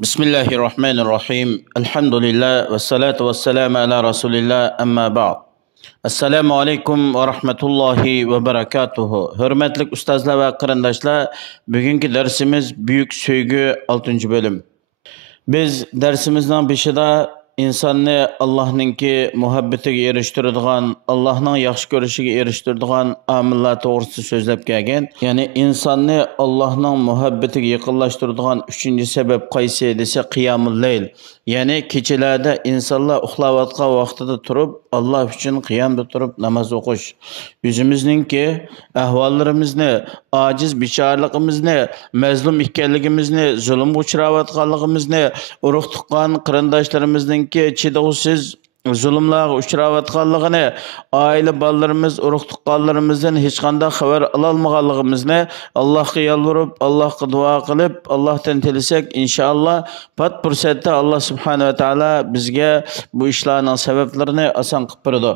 Bismillahirrahmanirrahim. Elhamdülillah ve salatu ve selamu ala Resulillah amma ba'd. Assalamu alaikum ve rahmetullahi ve berekatuhu. Hürmetli ustazlar ve kırandaşlar, bugünkü dersimiz Büyük Söygü 6. bölüm. Biz dersimizden başında insanı Allah'ınki muhabbetiga eriştiradigan, Allah'ның yaxshi ko'rishiga eriştiradigan amillar to'g'risida so'zlab kelgan. Ya'ni insonni Allohning muhabbatiga yaqinlashtiradigan 3-chi sabab qaysi desa qiyamul layl. Ya'ni kechalarda insonlar uxlayotgan vaqtida turib, Alloh uchun qiyamda turib namoz o'qish. O'zimizningki ahvollarimizni, ojiz bechorligimizni, mazlum ekanligimizni, zulmga uchrayotganligimizni, urug' tuqqan qarindoshlarimizning chidag'usiz zulmlarga uchrayotganligini, oila bolalarimiz, urug' tuqqanlarimizdan hech qanday xabar ololmaganligimizni Allohga yolvorib, Allohga duo qilib, Allohdan tilasak, inshaalloh pat fursatda Alloh subhanahu va taolo bizga bu ishlarning sabablarini oson qilib beradi.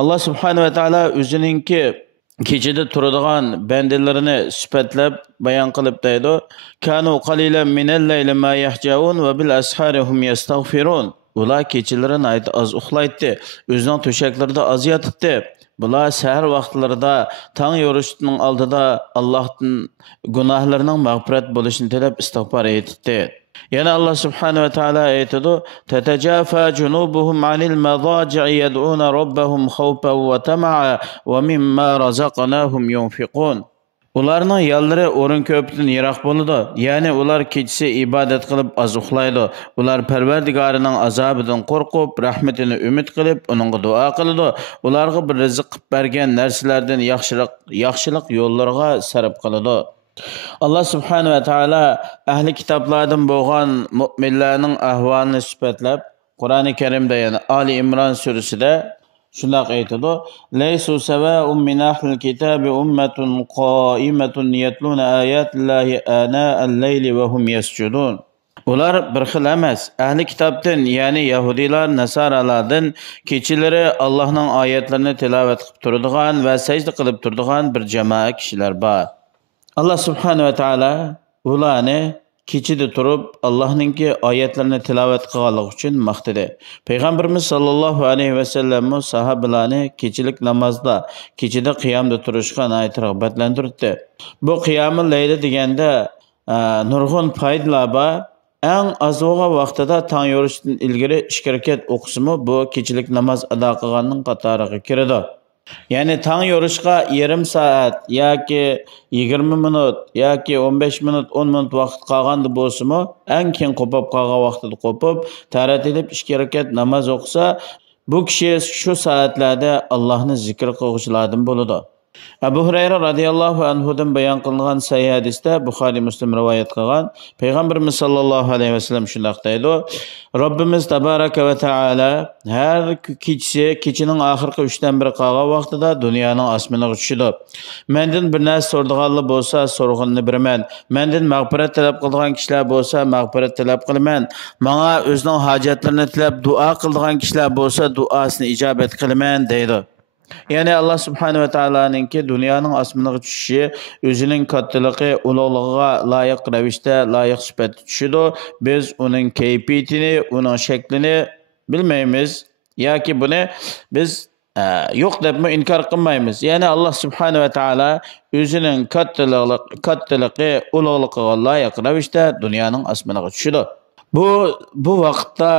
Alloh subhanahu va taolo o'zininki kechada turadigan bandalarini sifatlab bayon qilib deydi: "Kanu qalilan minal layli ma yahjaun va bil asharihum yastaghfirun." Ular kechalarini az uxlaydi, o'zining to'shaklarida az yotibdi. Bular sahar vaqtlarida tong yorishning oldida Allohdan gunohlarining mag'firat bo'lishini tilab istig'for etdi. Yana Allah subhanahu wa ta'ala aytadi: "Tatajafa junubuhum 'anil madaji'i yad'una rabbahum khawfan wa tama'a wa mimma razaqnahum yunfiqun." Ularning yollari o'rin ko'pdan yiroq bo'ladi. Ya'ni ular kechasi ibodat qilib az uxlaydi. Ular Parvardigorining azobidan qo'rqib, rahmatini umid qilib, uningga duo qiladi. Ularga bir rizq qilib bergan narsalardan yaxshilik yo'llariga sarf qiladi. Allah subhanahu wa ta'ala ahli kitoblardan bo'lgan mu'minlarning ahvolini sifatlab, Qur'oni Karimda, ya'ni Ali Imron surasida shunday aytadi: "Laysu sawa'un min ahlil kitabi ummatun qa'imatun yatluna ayatillahi ana al-layli va hum yasjudun." Ular bir xil emas. Ahli kitobdan, ya'ni Yahudilar, Nasaralardan kechalari Allohning oyatlarini tilovat qilib turadigan va sajda qilib turadigan bir jamoa kishilar bor. Allah subhanahu wa ta'ala ularni kechida turib Allohning oyatlarini tilovat qilganligi uchun maqtadi. Payg'ambarimiz sollallohu alayhi va sallam sahobalarni kechalik namozda, kechida qiyomda turishga rag'batlantirdi. Bu qiyomul layl deganda nurg'un foydalar bor. Eng azg'a vaqtida tong yorishdan ilgari 2 rakat o'qisimi bu kechalik namoz ado qilganning qatoriga kiradi. Yani tong yorishga yarım soat yoki 20 minut yoki 15 minut 10 minut vaqt qolganda bo'lsa-mu, eng keng qo'pib qolgan vaqtida qo'pib, taratilib 2 rakat namoz o'qisa, bu kishi shu soatlarda Allohni zikr qiluvchilardan bo'ladi. Abu Hurayra radhiyallohu anhudan bayon qilingan sahih hadisda Buxoriy Muslim rivoyat qilgan Payg'ambarimiz sollallohu alayhi vasallam shunday deydi: Robbimiz tabaraka va taala har kechasi, kechining oxirgi 3dan 1 qolgan vaqtida dunyoning osmoniga tushadi. Mendan bir narsa so'radiganlar bo'lsa, so'rg'inni beraman. Mendan mag'firat talab qiladigan kishilar bo'lsa, mag'firat talab qilaman. Menga o'zining hojatlarini tilab duo qiladigan kishilar bo'lsa, duosini ijobat qilaman deydi. Yani Allah subhanahu wa ta'ala'nınki dünyanın asmaniga tushishi o'zining kattaligi, ulug'ligiga loyiq ravishda, loyiq sifatda tushidi. Biz uning kayfiyatini, uning shaklini bilmaymiz yoki buni biz yo'q deb inkor qilmaymiz. Yani Allah subhanahu wa ta'ala o'zining kattaligi, ulug'ligiga loyiq ravishda dunyoning asmaniga tushidi. Bu vaqtda,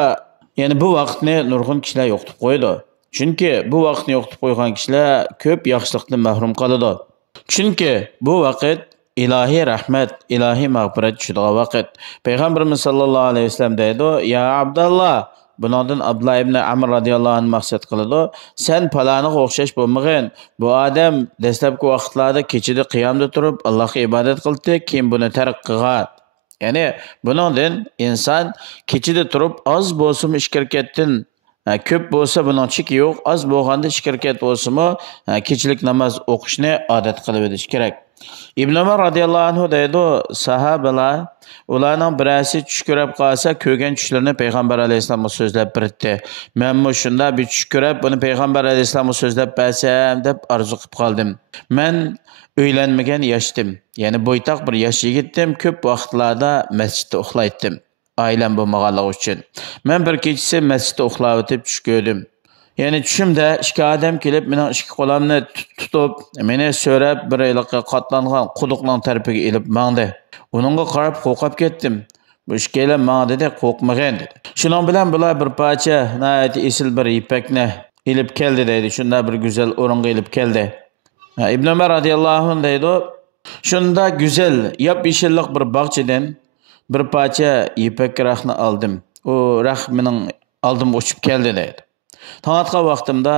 yani bu vaqtni nurg'un kishilar yo'qotib qo'ydi. Chunki bu vaqtni yo'qotib qo'ygan kishilar ko'p yaxshilikdan mahrum qoladi. Chunki bu vaqt ilohiy rahmat, ilohiy mag'firat tushadigan vaqt. Payg'ambarimiz sollallohu alayhi vasallam deydi: "Ya Abdullah", bundan Abdullah ibn Amr radhiyallohu anhu maqsad qiladi: "Sen paloniga o'xshash bo'lmagan. Bu odam dastlabki vaqtlarda kechida qiyomda turib Allohga ibodat qildi, keyin buni tark qilgan." Ya'ni bundan inson kechida turib oz bo'lsa 2 rakatdan ko'p bo'lsa buning cheki yo'q, oz bo'lganda 2 rakat bo'lsa-mu, kechilik namoz o'qishni odat qilib edish kerak. İbn Ömer radıyallahu anhu deydi, sahabeler ularning birasi tush ko'rib qolsa, ko'rgan tushlarini payg'ambar alayhissalomga so'zlab berdi. Men mu shunda bir tush ko'rib, buni payg'ambar alayhissalomga so'zlab bersam deb arzu qilib qoldim. Men uylanmagan yoshdim. Ya'ni bo'ytoq bir yosh yigitdim. Ko'p vaqtlarda masjidda uxlaydim. Oilam bo'lmaganligi uchun. Men bir kechasi masjidda uxlab o'tib tush ko'rdim. Yani tushimda ikki odam kelib, mening ikki qo'limni tutib, meni so'rab bir ayliqqa qatlangan quduqning tarafiga ilib mangdi. Uningga qarab qo'rqib ketdim. Bu ikkilar menga dedi, qo'rqmagin dedi. Shuning bilan bular bir parcha nihoyat esil bir ipakni ilib keldi deydi. Shunda bir go'zal o'ringa ilib keldi. İbn Ömer radıyallahu anh deydi, shunda go'zal yop-yeshillik bir bog'chadan bir parcha ipak raxni oldim. O rax mening oldimga uchib keldi deydi. Tanatqa vaqtimda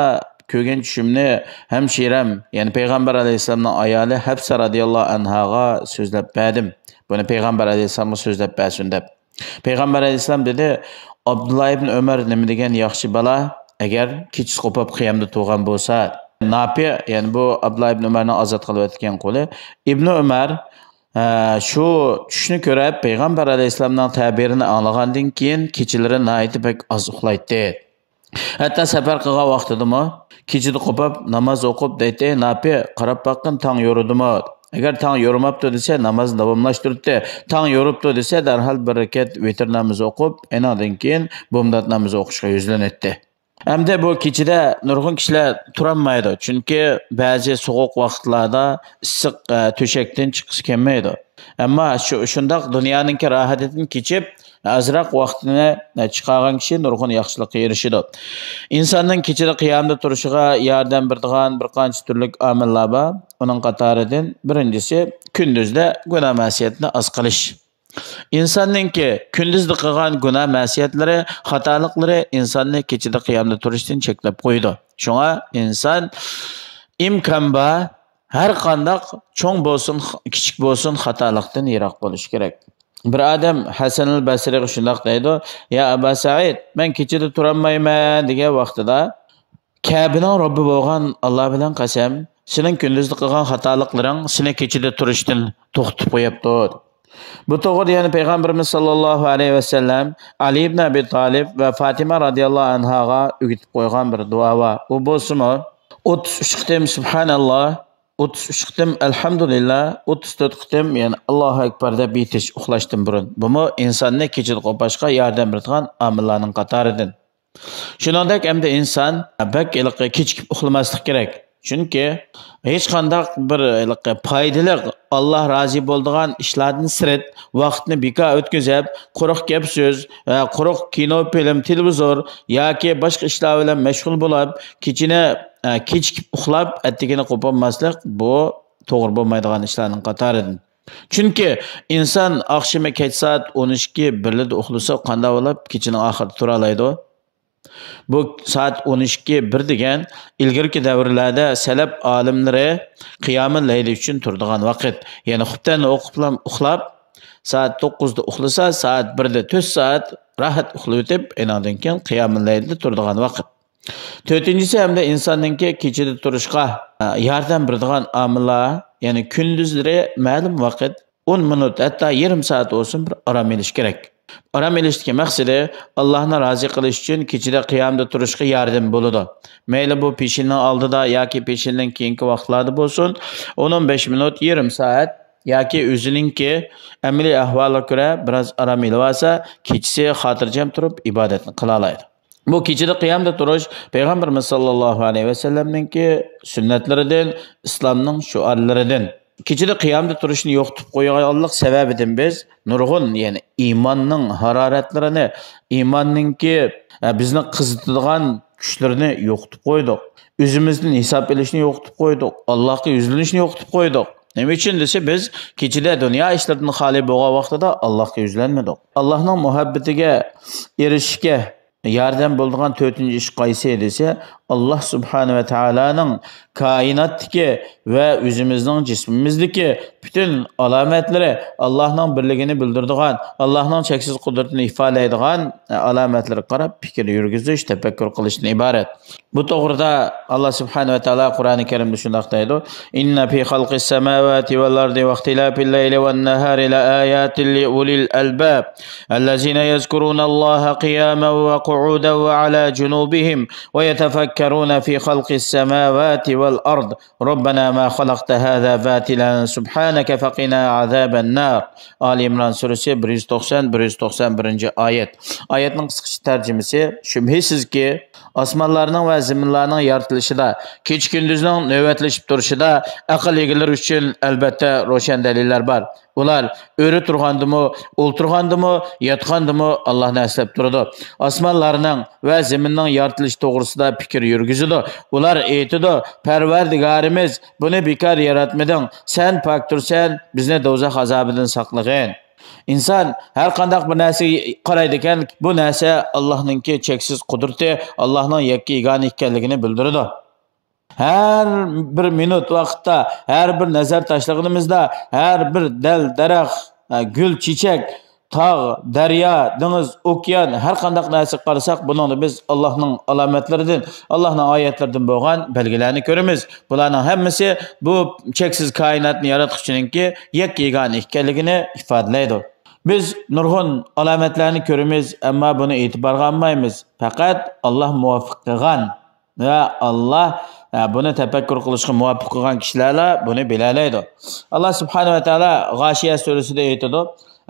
ko'rgan tushimni hamshiram, ya'ni payg'ambar alayhissalomning ayoli Hafsa radhiyallohu anhaga so'zlab berdim. Buni payg'ambar alayhissalomga so'zlab bersin deb. Payg'ambar alayhissalom dedi, Abdullah ibn Ömer nima degan yaxshi bola, agar kechis qo'pib qiyamda tug'an bo'lsa, Nafi, ya'ni bu Abdullah ibn Ömerning ozod qilib o'tgan qo'li, Ibn Ömer shu tushni ko'rib payg'ambar alayhissalomning ta'birini anglagandan keyin kechalari nihoyat pek oz uxlaydi. Hatta safar qilgan vaqtidami kechida qo'pib namoz o'qib deydi, Nafi qarab baqqin tong yo'ridimi? Agar tong yo'rimabdi desa namozni davomlashtirdi. Tong yo'ribdi desa darhol bir rakat vitr namozi o'qib, anadan keyin bomdod namozi o'qishga yuzlanadi. Hamda bu kechida nurg'un kishilar turolmaydi, chunki ba'zi sovuq vaqtlarda issiq to'shakdan chiqish kelmaydi. Ammo shundoq dunyoning rohatidan kechib azroq vaqtini chiqargan kishi nurg'un yaxshilikqa erishadi. Insonning kechida qiyomda turishiga yordam beradigan bir qancha turli omillar bor. Uning qatoridan birinchisi kunduzda gunoh ma'siyatni oz qilish. İnsonningki kunduzda qilgan gunoh ma'siyatlari, xatoliklari insonni kechida qiyomda turishdan cheklab qo'ydi. Shunga inson imkon bor har qanday cho'ng bo'lsin, kichik bo'lsin xatolikdan yiroq bo'lish kerak. Bir adam Hasan al-Basriga shunday deydi, "Ya Abu Sa'id, men kechida turolmayman" degan vaqtida Kabening Robbi bo'lgan Alloh bilan qasam, sening kunduzda qilgan xatoliklaring seni kechida turishdan to'xtatib qo'yapti. Bu to'g'ri, ya'ni payg'ambarimiz sollallohu alayhi vasallam Ali ibn Abi Talib va Fatima radhiyallohu anhaga o'gitib qo'ygan bir duo va u bo'lsa-mu 33 qitim subhanalloh, 33 qitim alhamdulillah, 34 qitim ya'ni Allohu akbar deb bitish uxlashdan burun. Bumi insonni kechida qo'pashga yordam beradigan omillarning qatoridan. Shuningdek, hamda inson bak kechikib uxlamaslik kerak. Chunki hech qanday bir foydali Alloh rozi bo'ladigan ishlardan sirt vaqtni bekor o'tkazib, quruq gap so'z, quruq kino, film, televizor yoki boshqa ishlar bilan mashg'ul bo'lib, kechini kechikib uxlab, attigini qo'polmaslik bu to'g'ri bo'lmaydigan ishlarning qatoridan. Chunki inson oqshimi kech soat 12:01 da uxlasa, qanday bo'lib kechining oxirida tura oladi? Bu saat 12:01 degan ilgirki davrlarda salaf olimlari qiyomul layl uchun turadigan vaqt. Ya'ni xubdan o'qib uxlab, saat 9 da uxlasa, saat 1 da 4 soat rahat uxlab o'tib, enadan keyin qiyomul laylda turadigan vaqt. To'rtinchisi hamda insonningki kechida turishga yordam beradigan omillar, ya'ni kunduzlari ma'lum vaqt 10 minut, hatto yarım soat olsun bir orom olish kerak. Orom olishning maqsadi Allohni rozi qilish uchun kechida qiyomda turishga yordam bo'ladi. Mayli bu peshinning oldida yoki peshinning keyingi vaqtlarda bo'lsin, 15 minut, yarım soat yoki o'ziningki amaliy ahvolga ko'ra biroz orom olsa, kechasi xotirjam turib ibodatni qila oladi. Bu kechida qiyomda turish payg'ambarimiz sollallohu alayhi vasallamningki sunnatlaridan, islomning shuarlaridan. Kechida qiyomda turishni yo'qitib qo'yganlik sababidan biz nurg'un, ya'ni iymonning haroratlarini, iymonninki bizni qizitadigan kuchlarini yo'qitib qo'ydik. O'zimizdan hisob olishni yo'qitib qo'ydik. Allohga yuzlanishni yo'qitib qo'ydik. Nima uchun desa biz kechida dunyo ishlaridan xoli bo'lgan vaqtida Allohga yuzlanmadik. Allohning muhabbatiga erishishga yordam bo'ladigan 4-ish qaysi desa, Allah subhanahu ve Taala'nın kainattaki ve özümüzün cismimizdeki bütün alametleri Allah'ın birliğini bildirdiğin, Allah'ın çeksiz kudretini ifade edilen alametleri qarab fikir yürgüzüş, tefekkür kılıştan ibaret. Bu doğruda Allah subhanahu ve Taala Kur'an-ı Kerim'de şundak deydi. İnne fi halqis semavati vel ardi ve ihtilafil leyli ven nahari la ayatin li ulil albab. Ellezine yezkurunallaha qiyamen ve qu'uden ve ala junubihim ve yetefekkerun fi halqis semavati vel ard. Rabbena ma halaqta hâzâ bâtilen subhaneke faqina azâben nar. Ali İmran suresi 190-191. ayet. Ayetning qisqacha tarjimasi shubhisiz ki osmonlarning va zaminlarning yaratılışida, kecha kunduzning navbatlashib turishida aql egalari uchun albatta ro'shan dalillar bor. Ular o'ri turgandimi, o'ltirgandimi, yotgandimi Allohni eslab turadi. Osmonlarning va zaminning yaratilishi to'g'risida fikr yurgizadi. Ular aytadi: "Parvardigorimiz, buni bekor yaratmading. Sen poktursan, bizni do'zax azobidan saqlag'in." İnsan her qandaq bir narsaga qaraydi ekan, bu narsa Allohninki cheksiz qudrati, Allohning yakka yegona ekanligini bildiradi. Her bir minut vaqtda, her bir nazar tashlag'imizda, her bir dal daraxt, gul, chechak, tog', daryo, dengiz, okean, har qandaq narsa qarasak, buni biz Allohning alomatlaridan, Allohning oyatlaridan bo'lgan belgilarni ko'ramiz. Bularning hammasi bu cheksiz koinotni yaratuvchininki yakka yegona ekanligini ifodalaydi. Biz nurg'un alomatlarni ko'ramiz, ammo buni e'tiborga olmaymiz. Faqat Alloh muvaffaq qilgan va Alloh buni tafakkur qilishga muvaffaq qilgan kishilar buni bilalaydi. Alloh subhanahu va taolo G'oshiya surasida aytadi: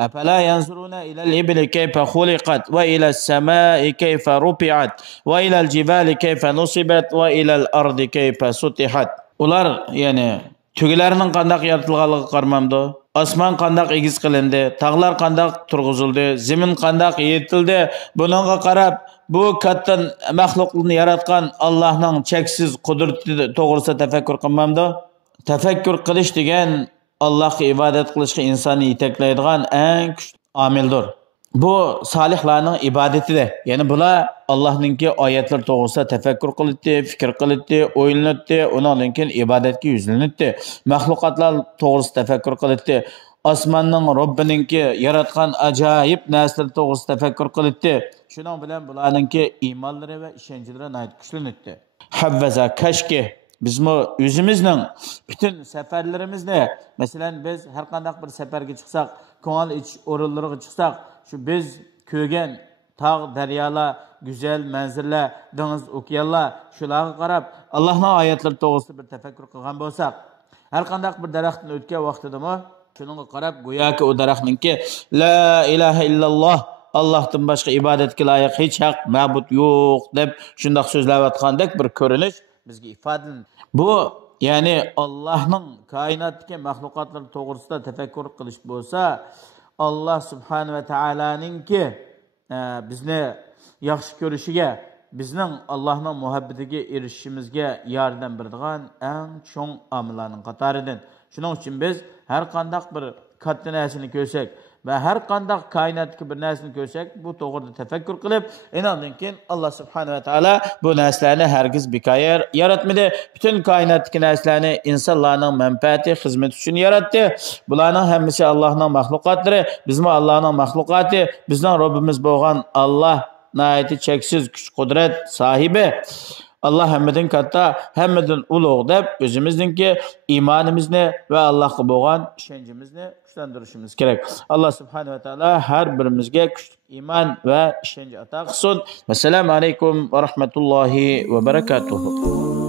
"Afala yanzuruna ilal ibli kayfa khuliqat va ilal samai kayfa rufi'at va ilal jibali kayfa nusibat va ilal ardi kayfa sutihat." Ular yani tügülärinin qandaq yaratilganligi qarmamdı. Osmon qandaq egiz qilindi, tog'lar qandaq turg'izildi, zamin qandaq yetildi. Buningga qarab, bu katta maxluqlarni yaratgan Allohning cheksiz qudrati to'g'risida tafakkur qilmamdi. Tafakkur qilish degan Allohga ibodat qilishga insonni yetaklaydigan eng kuchli omildir. Bu salihlarning ibadetidir. Yani bular Allohninki oyatlar to'g'risida tafakkur qildi, fikr qildi, o'ylandi, undan keyin ibodatga yuzlanadi. Maxluqotlar to'g'risida tafakkur qildi. Osmonning Robbininki yaratgan ajoyib narsalar to'g'risida tafakkur qildi. Shuning bilan bularninki iymonlari va ishonchlari nihoyat kuchlanadi. Havvaza kashki bizmi o'zimizning bütün safarlarimizni, masalan biz har qanday bir safarga chiqsak, ko'ngil ich o'rinlariga chiqsak, şu biz kögen tağ, deryalar, güzel manzillar, deniz, okeanlar, şularga qarab Allohning oyatlari to'g'risida bir tafakkur qilgan bo'lsak, har qanday bir daraxtni o'tgan vaqtidami, shunga qarab go'yoki u daraxtninki la ilaha illalloh, Allohdan boshqa ibodatga loyiq hech haq ma'bud yo'q deb shundoq so'zlayotgandek bir ko'rinish bizga ifodalanadi. Bu ya'ni Allohning koinotdagi mahluqotlar to'g'risida tafakkur qilish bo'lsa, Allah subhanahu ve Taala'ninki bizni yaxshi ko'rishiga, bizning Allohning muhabbatiga erishishimizga yordam beradigan eng cho'ng omillarning qatoridan. Shuning uchun biz har qanday bir katta narsani ko'rsak ve her qanday koinotdagi bir narsani ko'rsak, bu to'g'rida tafakkur qilib, undan keyin Alloh subhanahu va taolo bu narsalarni hargiz bekor yaratmadi. Bütün koinotdagi narsalarni insonlarning manfaati, xizmati uchun yaratdi. Bularning hammasi Allohning mahluqotlari, bizmi Allohning mahluqoti, bizning Robbimiz bo'lgan Alloh nihoyatda cheksiz kuch qudrat sahibi. Allah hammadan katta, hammadan ulug' deb o'zimizningki iymonimizni va Allohga bo'lgan ishonchimizni kuchlantirishimiz kerak. Alloh subhanahu va taolo har birimizga kuchli iymon va ishonch ato qilsin. Assalomu alaykum va rahmatullohi va barakatuh.